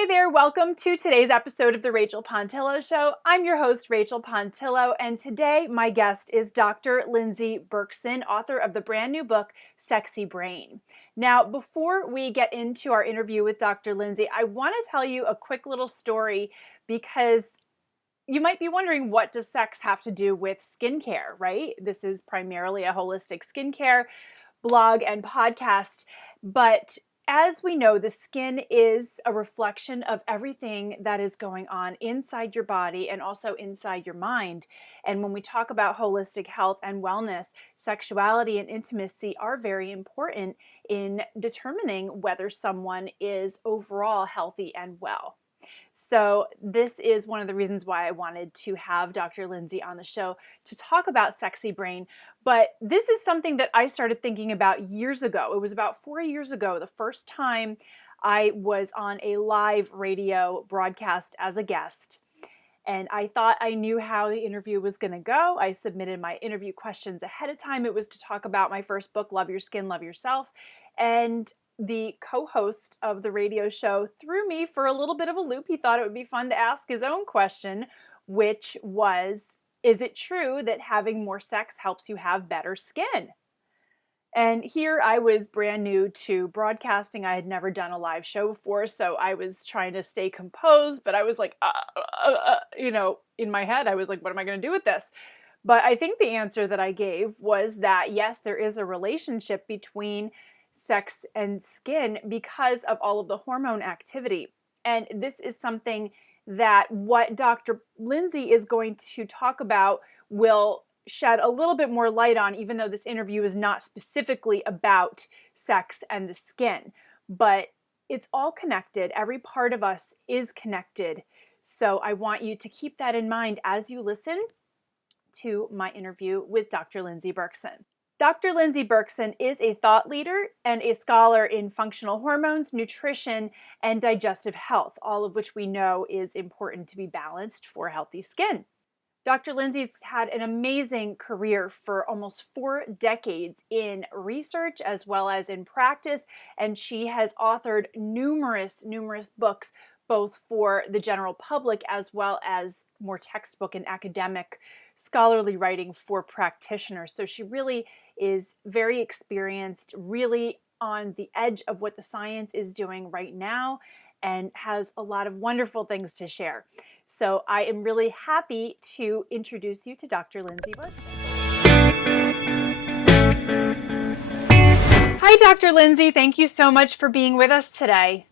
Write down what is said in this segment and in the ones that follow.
Hey there, welcome to today's episode of The Rachel Pontillo Show. I'm your host, Rachel Pontillo, and today my guest is Dr. Lindsey Berkson, author of the brand new book, Sexy Brain. Now, before we get into our interview with Dr. Lindsey, I want to tell you a quick little story because you might be wondering, what does sex have to do with skincare, right? This is primarily a holistic skincare blog and podcast, but as we know, the skin is a reflection of everything that is going on inside your body and also inside your mind. And when we talk about holistic health and wellness, sexuality and intimacy are very important in determining whether someone is overall healthy and well. So this is one of the reasons why I wanted to have Dr. Lindsey on the show to talk about Sexy Brain. But this is something that I started thinking about years ago. It was about 4 years ago, the first time I was on a live radio broadcast as a guest. And I thought I knew how the interview was going to go. I submitted my interview questions ahead of time. It was to talk about my first book, Love Your Skin, Love Yourself. And the co-host of the radio show threw me for a little bit of a loop. He thought it would be fun to ask his own question, which was, is it true that having more sex helps you have better skin? And here I was brand new to broadcasting. I had never done a live show before, so I was trying to stay composed, but I was like, in my head, I was like, what am I going to do with this? But I think the answer that I gave was that, yes, there is a relationship between sex and skin because of all of the hormone activity. And this is something that what Dr. Lindsey is going to talk about will shed a little bit more light on, even though this interview is not specifically about sex and the skin. But it's all connected. Every part of us is connected. So I want you to keep that in mind as you listen to my interview with Dr. Lindsey Berkson. Dr. Lindsey Berkson is a thought leader and a scholar in functional hormones, nutrition, and digestive health, all of which we know is important to be balanced for healthy skin. Dr. Lindsey's had an amazing career for almost 4 decades in research as well as in practice, and she has authored numerous books, both for the general public as well as more textbook and academic scholarly writing for practitioners. So she really is very experienced, really on the edge of what the science is doing right now, and has a lot of wonderful things to share. So I am really happy to introduce you to Dr. Lindsey Berkson. Hi, Dr. Lindsey. Thank you so much for being with us today.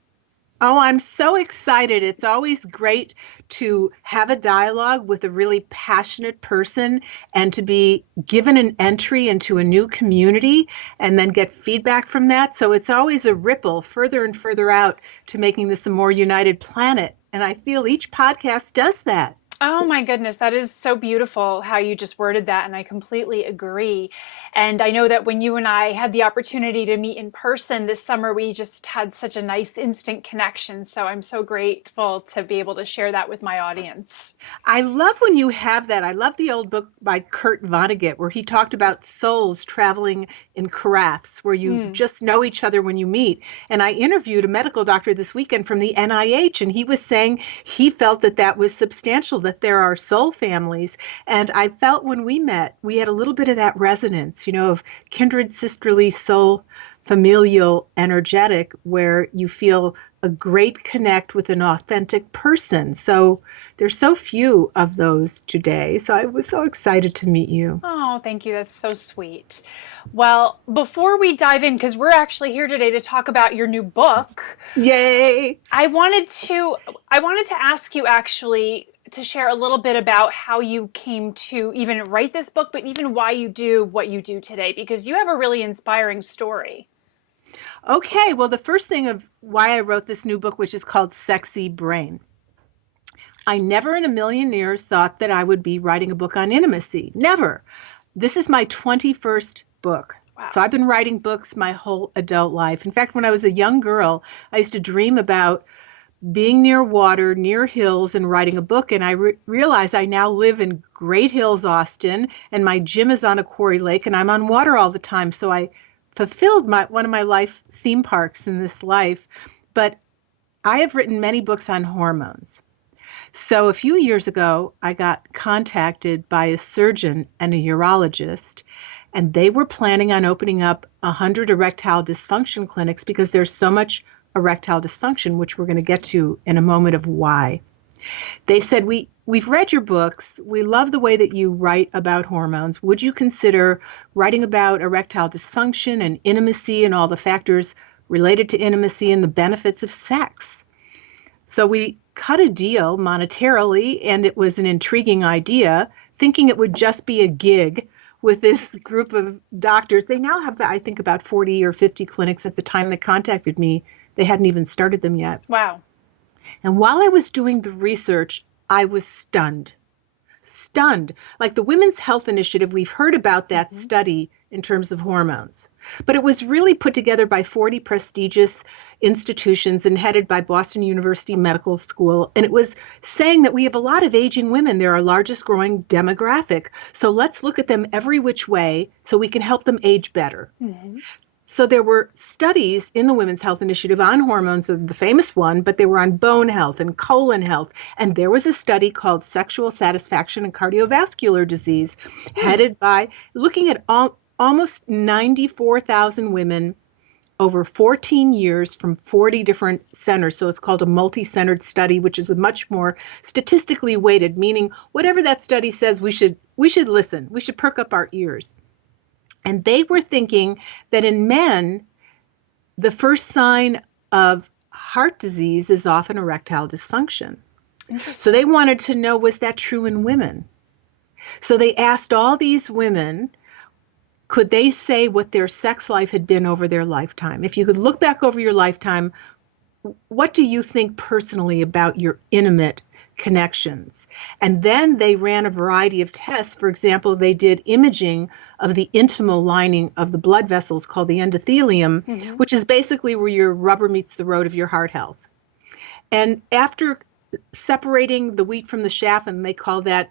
Oh, I'm so excited. It's always great to have a dialogue with a really passionate person and to be given an entry into a new community and then get feedback from that. So it's always a ripple further and further out to making this a more united planet. And I feel each podcast does that. Oh my goodness, that is so beautiful how you just worded that, and I completely agree. And I know that when you and I had the opportunity to meet in person this summer, we just had such a nice instant connection. So I'm so grateful to be able to share that with my audience. I love when you have that. I love the old book by Kurt Vonnegut where he talked about souls traveling in carafes where you just know each other when you meet. And I interviewed a medical doctor this weekend from the NIH, and he was saying he felt that that was substantial, that there are soul families. And I felt when we met, we had a little bit of that resonance, of kindred, sisterly, soul, familial, energetic, where you feel a great connect with an authentic person. So there's so few of those today. So I was so excited to meet you. Oh, thank you. That's so sweet. Well, before we dive in, because we're actually here today to talk about your new book. Yay! I wanted to ask you actually to share a little bit about how you came to even write this book, but even why you do what you do today, because you have a really inspiring story. Okay, well, the first thing of why I wrote this new book, which is called Sexy Brain. I never in a million years thought that I would be writing a book on intimacy. Never. This is my 21st book. Wow. So I've been writing books my whole adult life. In fact, when I was a young girl, I used to dream about being near water, near hills, and writing a book. And I realize I now live in Great Hills, Austin, and my gym is on a quarry lake, and I'm on water all the time. So I fulfilled one of my life theme parks in this life. But I have written many books on hormones. So a few years ago, I got contacted by a surgeon and a urologist, and they were planning on opening up 100 erectile dysfunction clinics because there's so much erectile dysfunction, which we're going to get to in a moment of why. They said, we've read your books. We love the way that you write about hormones. Would you consider writing about erectile dysfunction and intimacy and all the factors related to intimacy and the benefits of sex? So we cut a deal monetarily, and it was an intriguing idea, thinking it would just be a gig with this group of doctors. They now have, I think, about 40 or 50 clinics. At the time they contacted me, they hadn't even started them yet. Wow. And while I was doing the research, I was stunned. Stunned. Like the Women's Health Initiative, we've heard about that study in terms of hormones. But it was really put together by 40 prestigious institutions and headed by Boston University Medical School. And it was saying that we have a lot of aging women. They're our largest growing demographic. So let's look at them every which way so we can help them age better. Mm-hmm. So there were studies in the Women's Health Initiative on hormones, the famous one, but they were on bone health and colon health. And there was a study called Sexual Satisfaction and Cardiovascular Disease, headed by looking at almost 94,000 women over 14 years from 40 different centers. So it's called a multi-centered study, which is a much more statistically weighted, meaning whatever that study says, we should listen. We should perk up our ears. And they were thinking that in men, the first sign of heart disease is often erectile dysfunction. So they wanted to know, was that true in women? So they asked all these women, could they say what their sex life had been over their lifetime? If you could look back over your lifetime, what do you think personally about your intimate connections? And then they ran a variety of tests. For example, they did imaging of the intimal lining of the blood vessels called the endothelium, which is basically where your rubber meets the road of your heart health. And after separating the wheat from the chaff, and they call that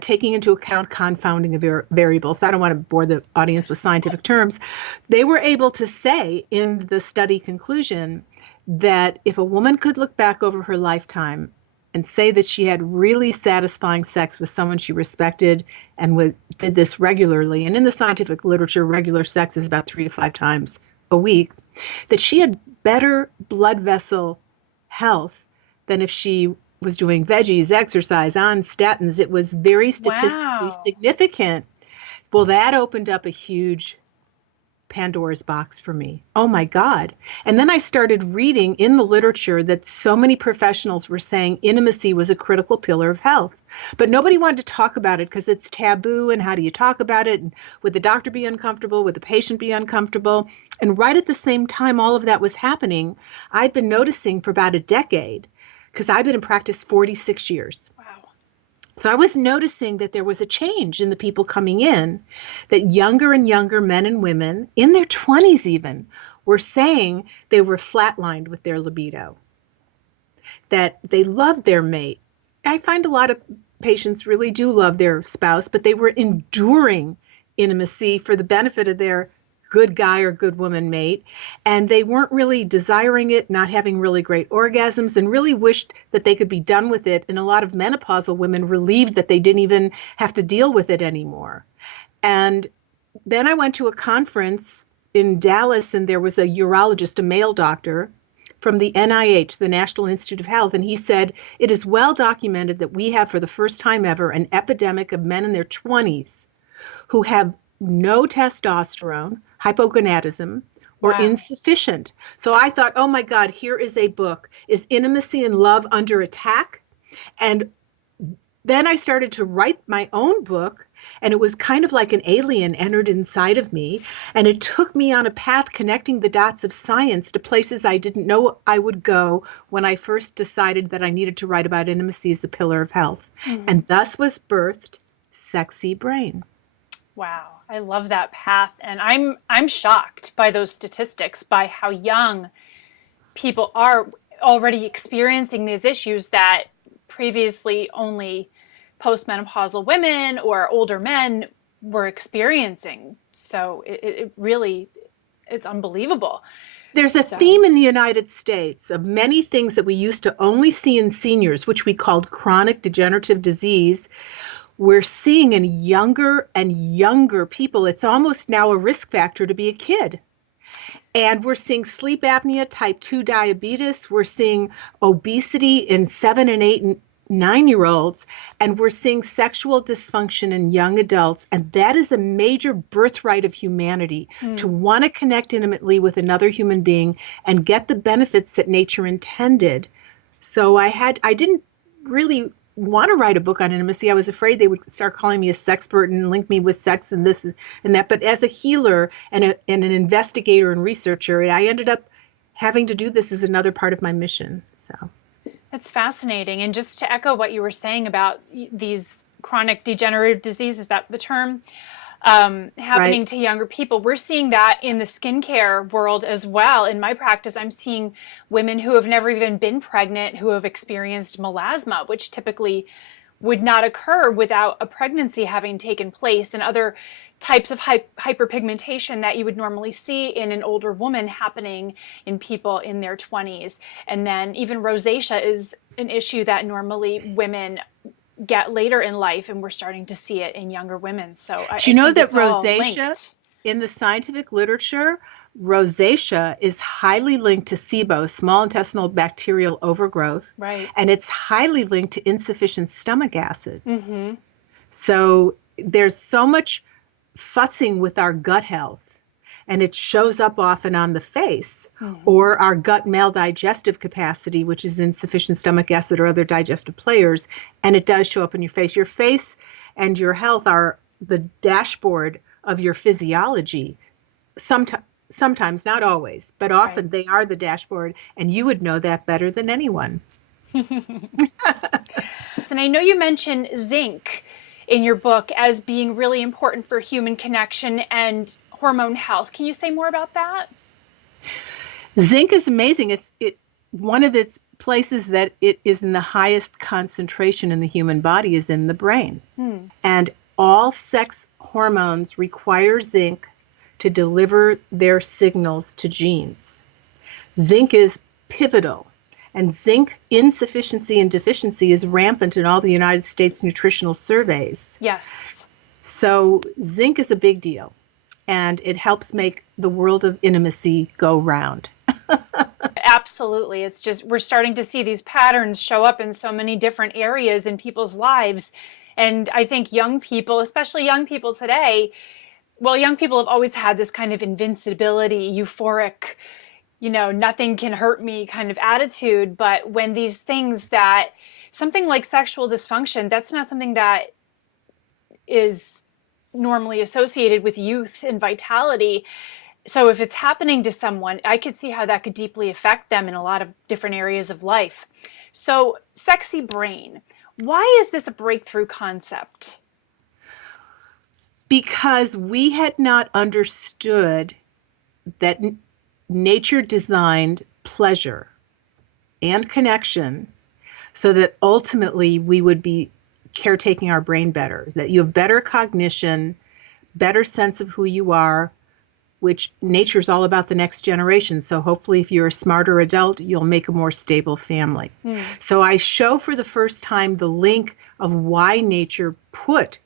taking into account confounding of variables. I don't want to bore the audience with scientific terms. They were able to say in the study conclusion that if a woman could look back over her lifetime and say that she had really satisfying sex with someone she respected and did this regularly, and in the scientific literature, regular sex is about 3 to 5 times a week, that she had better blood vessel health than if she was doing veggies, exercise, on statins. It was very statistically significant. Well, that opened up a huge Pandora's box for me. Oh my God. And then I started reading in the literature that so many professionals were saying intimacy was a critical pillar of health. But nobody wanted to talk about it because it's taboo, and how do you talk about it? And would the doctor be uncomfortable? Would the patient be uncomfortable? And right at the same time all of that was happening, I'd been noticing for about a decade, because I've been in practice 46 years. Wow. So I was noticing that there was a change in the people coming in, that younger and younger men and women, in their 20s even, were saying they were flatlined with their libido, that they loved their mate. I find a lot of patients really do love their spouse, but they were enduring intimacy for the benefit of their good guy or good woman mate, and they weren't really desiring it, not having really great orgasms, and really wished that they could be done with it. And a lot of menopausal women relieved that they didn't even have to deal with it anymore. And then I went to a conference in Dallas, and there was a urologist, a male doctor from the NIH, the National Institute of Health, and he said, it is well documented that we have for the first time ever an epidemic of men in their 20s who have no testosterone, hypogonadism, or insufficient. So I thought, oh my God, here is a book. Is intimacy and love under attack? And then I started to write my own book, and it was kind of like an alien entered inside of me. And it took me on a path connecting the dots of science to places I didn't know I would go when I first decided that I needed to write about intimacy as a pillar of health. And thus was birthed Sexy Brain. Wow, I love that path, and I'm shocked by those statistics, by how young people are already experiencing these issues that previously only postmenopausal women or older men were experiencing. So it really, it's unbelievable. There's a So, theme in the United States of many things that we used to only see in seniors, which we called chronic degenerative disease. We're seeing in younger and younger people. It's almost now a risk factor to be a kid. And we're seeing sleep apnea, type 2 diabetes. We're seeing obesity in 7 and 8 and 9-year-olds. And we're seeing sexual dysfunction in young adults. And that is a major birthright of humanity, to want to connect intimately with another human being and get the benefits that nature intended. So I didn't really want to write a book on intimacy. I was afraid they would start calling me a sexpert and link me with sex and this and that. But as a healer and an investigator and researcher, I ended up having to do this as another part of my mission. So that's fascinating. And just to echo what you were saying about these chronic degenerative diseases, is that the term? Happening to younger people. We're seeing that in the skincare world as well. In my practice, I'm seeing women who have never even been pregnant who have experienced melasma, which typically would not occur without a pregnancy having taken place, and other types of hyperpigmentation that you would normally see in an older woman happening in people in their 20s. And then even rosacea is an issue that normally women get later in life, and we're starting to see it in younger women. So do you know that rosacea, in the scientific literature, rosacea is highly linked to SIBO, small intestinal bacterial overgrowth, right? And it's highly linked to insufficient stomach acid. Mm-hmm. So there's so much fussing with our gut health, and it shows up often on the face, or our gut maldigestive capacity, which is insufficient stomach acid or other digestive players, and it does show up in your face. Your face and your health are the dashboard of your physiology. Sometimes, not always, but often they are the dashboard, and you would know that better than anyone. And I know you mentioned zinc in your book as being really important for human connection and hormone health. Can you say more about that? Zinc is amazing. It's one of its places that it is in the highest concentration in the human body is in the brain. And all sex hormones require zinc to deliver their signals to genes. Zinc is pivotal, and zinc insufficiency and deficiency is rampant in all the United States nutritional surveys. Yes. So zinc is a big deal, and it helps make the world of intimacy go round. Absolutely. It's just, we're starting to see these patterns show up in so many different areas in people's lives. And I think young people, especially young people today, well, young people have always had this kind of invincibility, euphoric, nothing can hurt me kind of attitude. But when these things that, something like sexual dysfunction, that's not something that is normally associated with youth and vitality. So if it's happening to someone, I could see how that could deeply affect them in a lot of different areas of life. So, sexy brain, why is this a breakthrough concept? Because we had not understood that nature designed pleasure and connection so that ultimately we would be caretaking our brain better, that you have better cognition, better sense of who you are, which nature's all about the next generation. So hopefully if you're a smarter adult, you'll make a more stable family. So I show for the first time the link of why nature put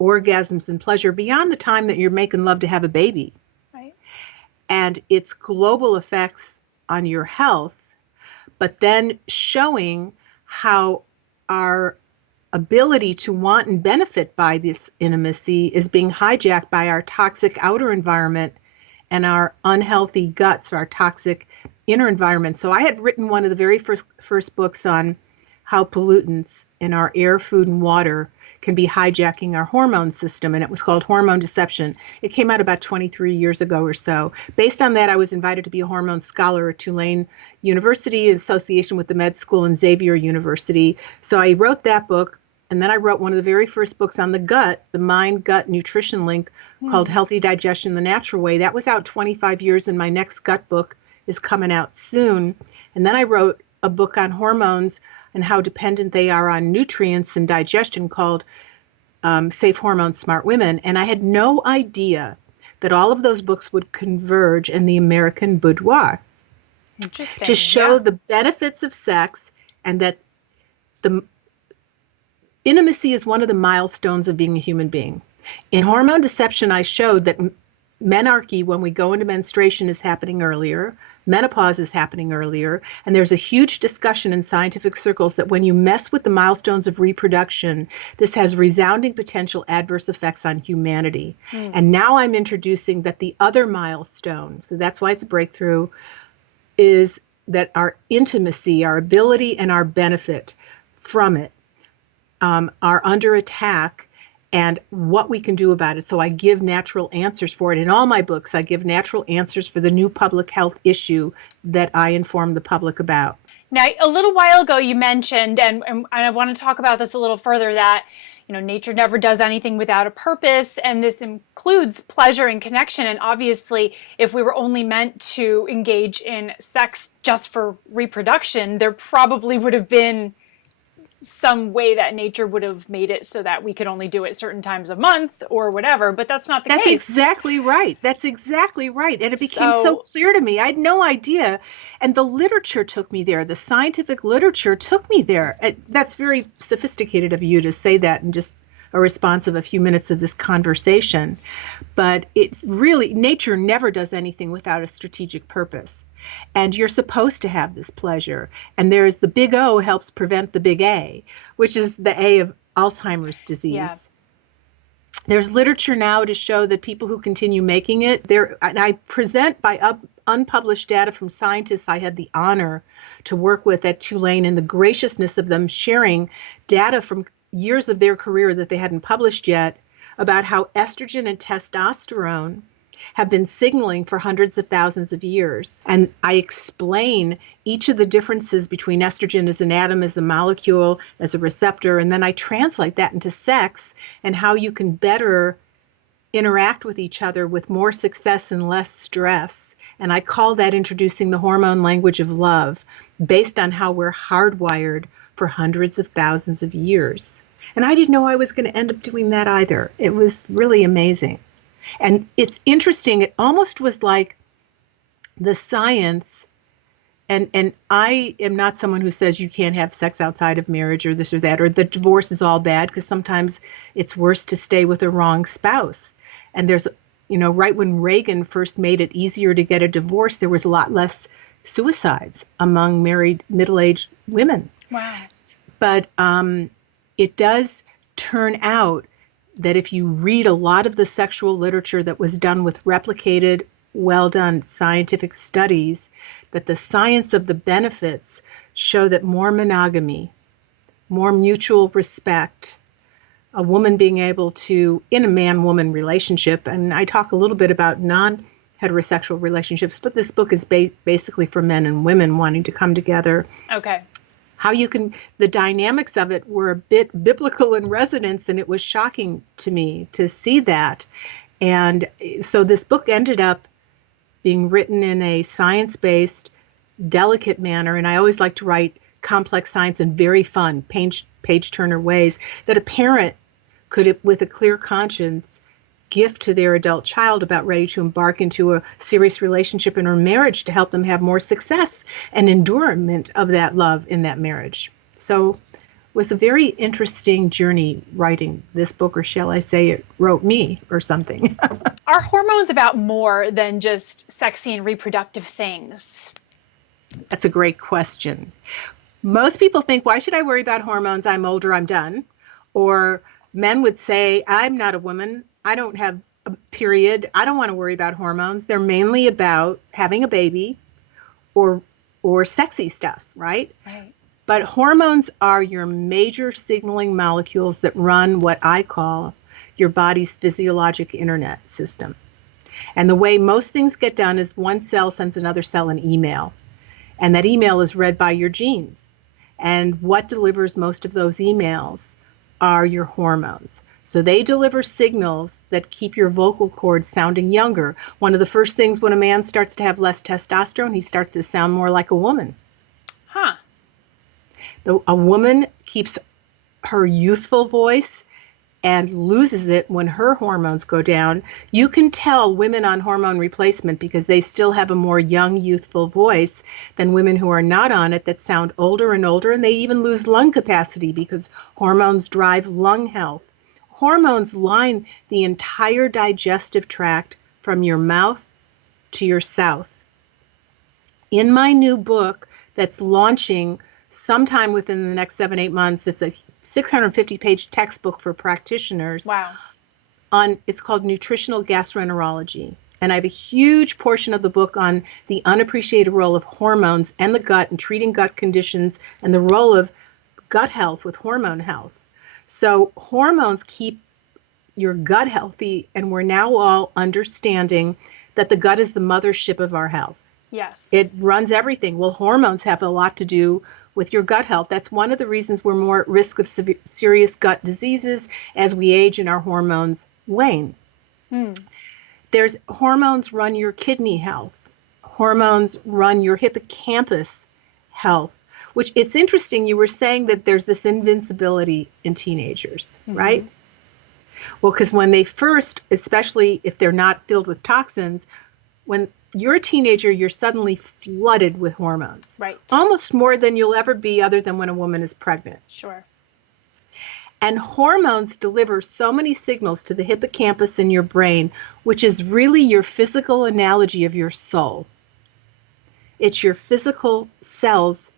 orgasms and pleasure beyond the time that you're making love to have a baby. Right. And its global effects on your health, but then showing how our ability to want and benefit by this intimacy is being hijacked by our toxic outer environment and our unhealthy guts, or our toxic inner environment. So I had written one of the very first books on how pollutants in our air, food, and water can be hijacking our hormone system, and it was called Hormone Deception. It came out about 23 years ago or so. Based on that, I was invited to be a hormone scholar at Tulane University in association with the med school and Xavier University. So I wrote that book. And then I wrote one of the very first books on the gut, the mind-gut nutrition link, called Healthy Digestion the Natural Way. That was out 25 years, and my next gut book is coming out soon. And then I wrote a book on hormones and how dependent they are on nutrients and digestion called Safe Hormones, Smart Women. And I had no idea that all of those books would converge in the American boudoir. Interesting. to show the benefits of sex, and that the intimacy is one of the milestones of being a human being. In Hormone Deception, I showed that menarche, when we go into menstruation, is happening earlier. Menopause is happening earlier. And there's a huge discussion in scientific circles that when you mess with the milestones of reproduction, this has resounding potential adverse effects on humanity. And now I'm introducing that the other milestone, so that's why it's a breakthrough, is that our intimacy, our ability, and our benefit from it are under attack, and what we can do about it. So I give natural answers for it. In all my books, I give natural answers for the new public health issue that I inform the public about. Now, a little while ago, you mentioned, and I want to talk about this a little further, that nature never does anything without a purpose, and this includes pleasure and connection. And obviously, if we were only meant to engage in sex just for reproduction, there probably would have been some way that nature would have made it so that we could only do it certain times a month or whatever, but that's not the case. That's exactly right. That's exactly right. And it became so clear to me. I had no idea. And the literature took me there. The scientific literature took me there. That's very sophisticated of you to say that in just a response of a few minutes of this conversation. But it's really, nature never does anything without a strategic purpose. And you're supposed to have this pleasure. And there's the big O helps prevent the big A, which is the A of Alzheimer's disease. Yeah. There's literature now to show that people who continue making it, and I present by unpublished data from scientists I had the honor to work with at Tulane, and the graciousness of them sharing data from years of their career that they hadn't published yet about how estrogen and testosterone have been signaling for hundreds of thousands of years. And I explain each of the differences between estrogen as an atom, as a molecule, as a receptor, and then I translate that into sex and how you can better interact with each other with more success and less stress. And I call that introducing the hormone language of love, based on how we're hardwired for hundreds of thousands of years. And I didn't know I was going to end up doing that either. It was really amazing. And it's interesting, it almost was like the science, and I am not someone who says you can't have sex outside of marriage or this or that, or that divorce is all bad, because sometimes it's worse to stay with a wrong spouse. And there's, right when Reagan first made it easier to get a divorce, there was a lot less suicides among married middle-aged women. Wow. But it does turn out that if you read a lot of the sexual literature that was done with replicated, well-done scientific studies, that the science of the benefits show that more monogamy, more mutual respect, a woman being able to, in a man-woman relationship, and I talk a little bit about non-heterosexual relationships, but this book is basically for men and women wanting to come together. Okay. How you can, the dynamics of it were a bit biblical in resonance, and it was shocking to me to see that. And so this book ended up being written in a science-based, delicate manner, and I always like to write complex science in very fun, page-turner ways that a parent could, with a clear conscience, gift to their adult child about ready to embark into a serious relationship in her marriage to help them have more success and endurance of that love in that marriage. So it was a very interesting journey writing this book, or shall I say it wrote me or something. Are hormones about more than just sexy and reproductive things? That's a great question. Most people think, why should I worry about hormones? I'm older, I'm done. Or men would say, I'm not a woman. I don't have a period. I don't want to worry about hormones. They're mainly about having a baby or sexy stuff, right? Right. But hormones are your major signaling molecules that run what I call your body's physiologic internet system. And the way most things get done is one cell sends another cell an email, and that email is read by your genes. And what delivers most of those emails are your hormones. So they deliver signals that keep your vocal cords sounding younger. One of the first things when a man starts to have less testosterone, he starts to sound more like a woman. Huh. A woman keeps her youthful voice and loses it when her hormones go down. You can tell women on hormone replacement because they still have a more young, youthful voice than women who are not on it that sound older and older, and they even lose lung capacity because hormones drive lung health. Hormones line the entire digestive tract from your mouth to your south. In my new book that's launching sometime within the next 7-8 months, it's a 650-page textbook for practitioners. Wow. It's called Nutritional Gastroenterology. And I have a huge portion of the book on the unappreciated role of hormones and the gut and treating gut conditions and the role of gut health with hormone health. So hormones keep your gut healthy, and we're now all understanding that the gut is the mothership of our health. Yes. It runs everything. Well, hormones have a lot to do with your gut health. That's one of the reasons we're more at risk of serious gut diseases as we age and our hormones wane. There's hormones run your kidney health. Hormones run your hippocampus health, which it's interesting. You were saying that there's this invincibility in teenagers, right? Well, because when they first, especially if they're not filled with toxins, when you're a teenager, you're suddenly flooded with hormones. Right. Almost more than you'll ever be other than when a woman is pregnant. Sure. And hormones deliver so many signals to the hippocampus in your brain, which is really your physical analogy of your soul. It's your physical cells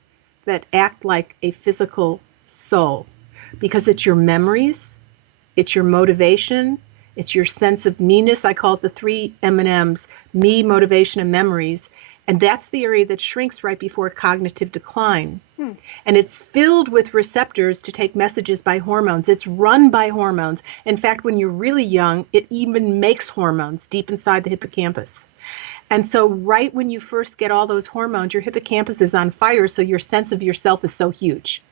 that act like a physical soul because it's your memories, it's your motivation, it's your sense of meanness. I call it the 3 M&Ms, me, motivation, and memories. And that's the area that shrinks right before cognitive decline. And it's filled with receptors to take messages by hormones. It's run by hormones. In fact, when you're really young, it even makes hormones deep inside the hippocampus. And so right when you first get all those hormones, your hippocampus is on fire, so your sense of yourself is so huge.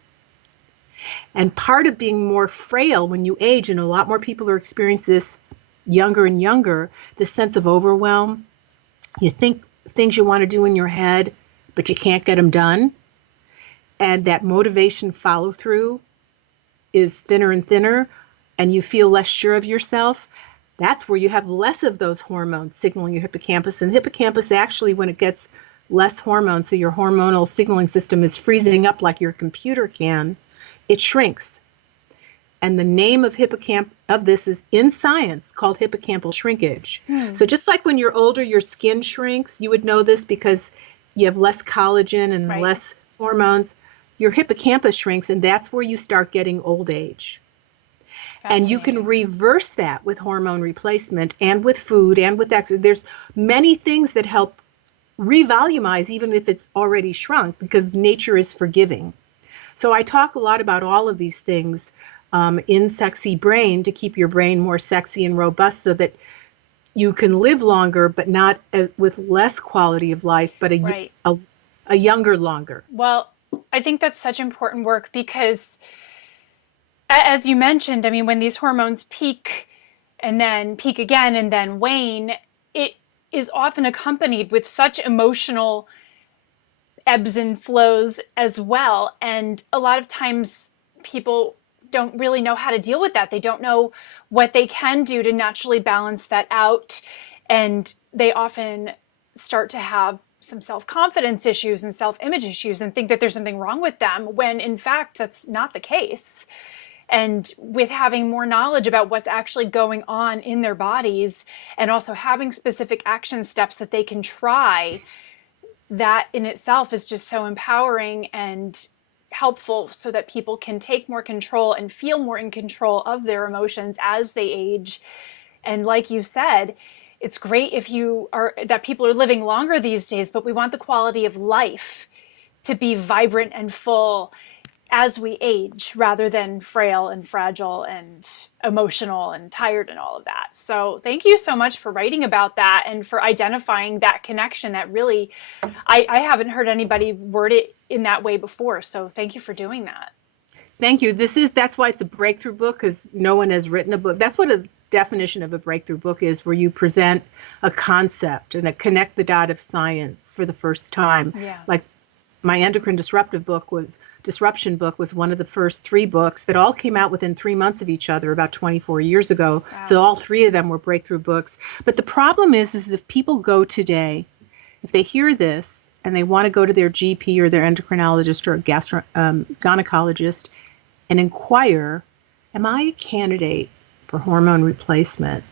And part of being more frail when you age, and a lot more people are experiencing this younger and younger, the sense of overwhelm. You think things you want to do in your head, but you can't get them done. And that motivation follow through is thinner and thinner, and you feel less sure of yourself. That's where you have less of those hormones signaling your hippocampus. And the hippocampus actually, when it gets less hormones, so your hormonal signaling system is freezing up like your computer can, it shrinks. And the name of this is in science called hippocampal shrinkage. So just like when you're older, your skin shrinks, you would know this because you have less collagen and less hormones. Your hippocampus shrinks, and that's where you start getting old age. And you can reverse that with hormone replacement and with food and with exercise. There's many things that help revolumize even if it's already shrunk because nature is forgiving. So I talk a lot about all of these things in Sexy Brain to keep your brain more sexy and robust so that you can live longer, but not with less quality of life, but a younger longer. Well, I think that's such important work because, as you mentioned, I mean, when these hormones peak and then peak again and then wane, it is often accompanied with such emotional ebbs and flows as well. And a lot of times people don't really know how to deal with that. They don't know what they can do to naturally balance that out. And they often start to have some self-confidence issues and self-image issues and think that there's something wrong with them when in fact that's not the case. And with having more knowledge about what's actually going on in their bodies and also having specific action steps that they can try, that in itself is just so empowering and helpful so that people can take more control and feel more in control of their emotions as they age. And like you said, it's great that people are living longer these days, but we want the quality of life to be vibrant and full as we age rather than frail and fragile and emotional and tired and all of that. So thank you so much for writing about that and for identifying that connection that really, I haven't heard anybody word it in that way before. So thank you for doing that. Thank you. That's why it's a breakthrough book, because no one has written a book. That's what a definition of a breakthrough book is, where you present a concept and connect the dot of science for the first time. Yeah. Like my endocrine disruption book was one of the first 3 books that all came out within 3 months of each other about 24 years ago. Wow. So all 3 of them were breakthrough books. But the problem is if people go today, if they hear this and they want to go to their GP or their endocrinologist or gynecologist and inquire, am I a candidate for hormone replacement?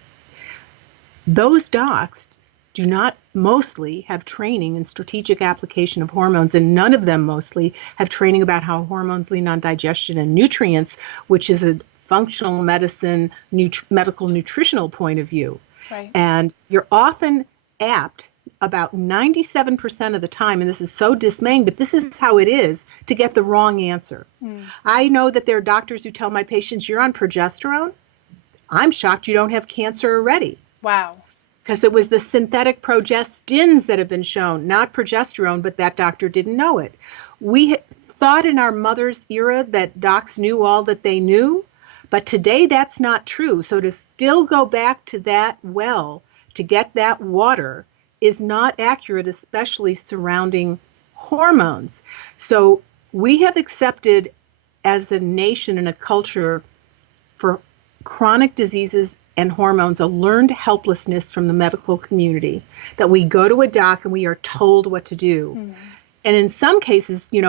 Those docs do not mostly have training in strategic application of hormones, and none of them mostly have training about how hormones lean on digestion and nutrients, which is a functional medicine, medical nutritional point of view. Right. And you're often apt, about 97% of the time, and this is so dismaying, but this is how it is, to get the wrong answer. I know that there are doctors who tell my patients, you're on progesterone? I'm shocked you don't have cancer already. Wow. Because it was the synthetic progestins that have been shown, not progesterone, but that doctor didn't know it. We thought in our mother's era that docs knew all that they knew, but today that's not true. So to still go back to that well to get that water is not accurate, especially surrounding hormones. So we have accepted as a nation and a culture for chronic diseases and hormones a learned helplessness from the medical community, that we go to a doc and we are told what to do. And in some cases, you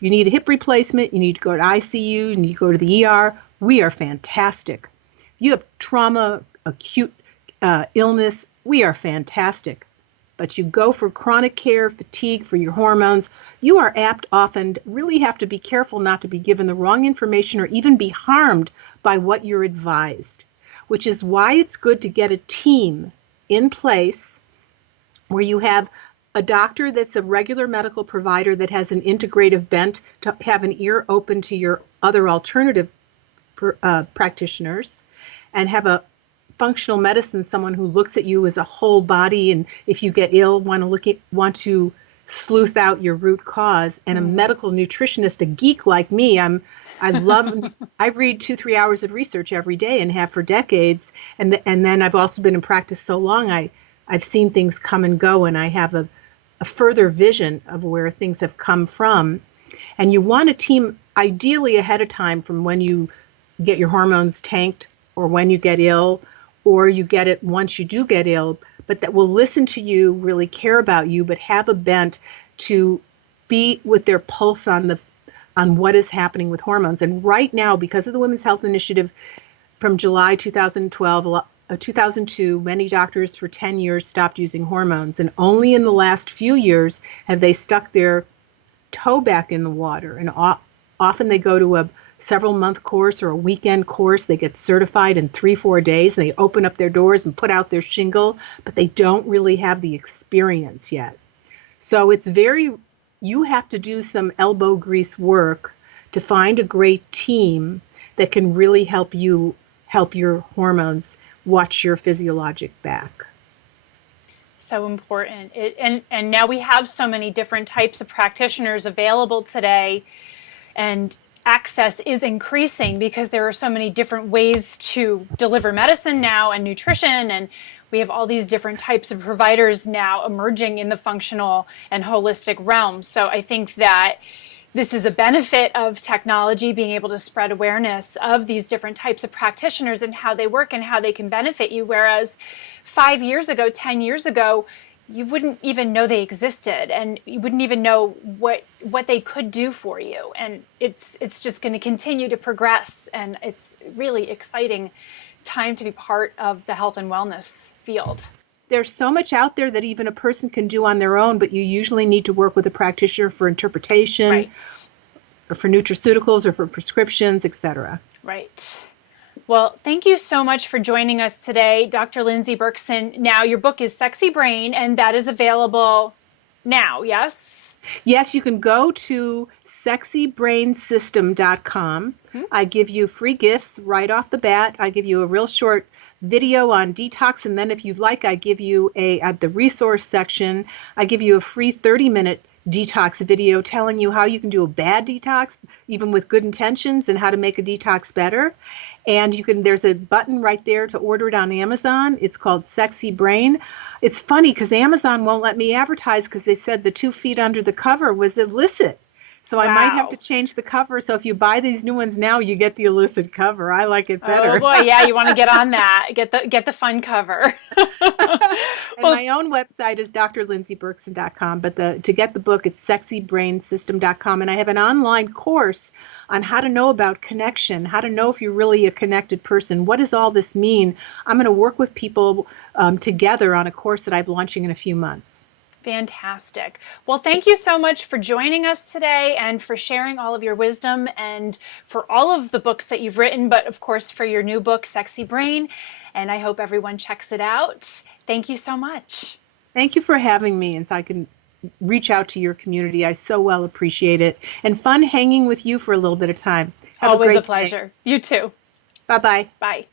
need a hip replacement, you need to go to ICU, you need to go to the ER. We are fantastic. You have trauma, acute illness, we are fantastic. But you go for chronic care, fatigue, for your hormones, you are apt often, really have to be careful not to be given the wrong information or even be harmed by what you're advised, which is why it's good to get a team in place where you have a doctor that's a regular medical provider that has an integrative bent to have an ear open to your other alternative practitioners, and have a functional medicine, someone who looks at you as a whole body, and if you get ill, want to sleuth out your root cause, and a medical nutritionist, a geek like me. I read 2-3 hours of research every day and have for decades, and then I've also been in practice so long I've seen things come and go, and I have a further vision of where things have come from. And you want a team ideally ahead of time, from when you get your hormones tanked or when you get ill, or you get it once you do get ill, but that will listen to you, really care about you, but have a bent to be with their pulse on what is happening with hormones. And right now, because of the Women's Health Initiative from July 2002, many doctors for 10 years stopped using hormones. And only in the last few years have they stuck their toe back in the water. And often they go to a several-month course or a weekend course. They get certified in 3-4 days, and they open up their doors and put out their shingle, but they don't really have the experience yet. So you have to do some elbow grease work to find a great team that can really help your hormones watch your physiologic back. So important. And now we have so many different types of practitioners available today, and access is increasing because there are so many different ways to deliver medicine now, and nutrition, and we have all these different types of providers now emerging in the functional and holistic realm. So I think that this is a benefit of technology, being able to spread awareness of these different types of practitioners and how they work and how they can benefit you. Whereas 5 years ago, 10 years ago, you wouldn't even know they existed, and you wouldn't even know what they could do for you. And it's just going to continue to progress, and it's really exciting time to be part of the health and wellness field. There's so much out there that even a person can do on their own, but you usually need to work with a practitioner for interpretation, right, or for nutraceuticals, or for prescriptions, etc. Right. Well, thank you so much for joining us today, Dr. Lindsey Berkson. Now, your book is Sexy Brain, and that is available now, yes? Yes, you can go to sexybrainsystem.com. I give you free gifts right off the bat. I give you a real short video on detox, and then if you'd like, I give you at the resource section, I give you a free 30-minute detox video telling you how you can do a bad detox, even with good intentions, and how to make a detox better. And there's a button right there to order it on Amazon. It's called Sexy Brain. It's funny because Amazon won't let me advertise because they said the 2 feet under the cover was illicit. So I might have to change the cover. So if you buy these new ones now, you get the illicit cover. I like it better. Oh boy, yeah, you want to get on that. Get the fun cover. And my own website is drlindseyberkson.com, but to get the book, it's sexybrainsystem.com. And I have an online course on how to know about connection, how to know if you're really a connected person. What does all this mean? I'm going to work with people together on a course that I'm launching in a few months. Fantastic. Well, thank you so much for joining us today and for sharing all of your wisdom and for all of the books that you've written, but of course for your new book, Sexy Brain. And I hope everyone checks it out. Thank you so much. Thank you for having me, and so I can reach out to your community. I so well appreciate it. And fun hanging with you for a little bit of time. Have Always a great pleasure. day. You too. Bye-bye. Bye.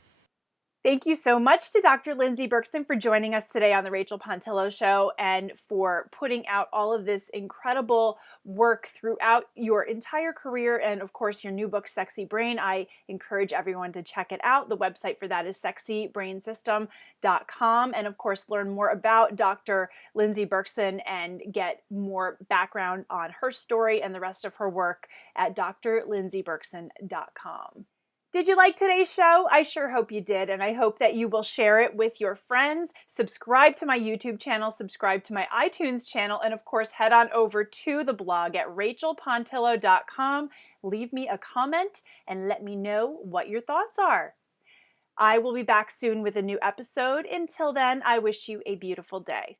Thank you so much to Dr. Lindsey Berkson for joining us today on the Rachel Pontillo Show and for putting out all of this incredible work throughout your entire career and, of course, your new book, Sexy Brain. I encourage everyone to check it out. The website for that is sexybrainsystem.com. And, of course, learn more about Dr. Lindsey Berkson and get more background on her story and the rest of her work at drlindseyberkson.com. Did you like today's show? I sure hope you did, and I hope that you will share it with your friends. Subscribe to my YouTube channel, subscribe to my iTunes channel, and of course, head on over to the blog at rachelpontillo.com. Leave me a comment and let me know what your thoughts are. I will be back soon with a new episode. Until then, I wish you a beautiful day.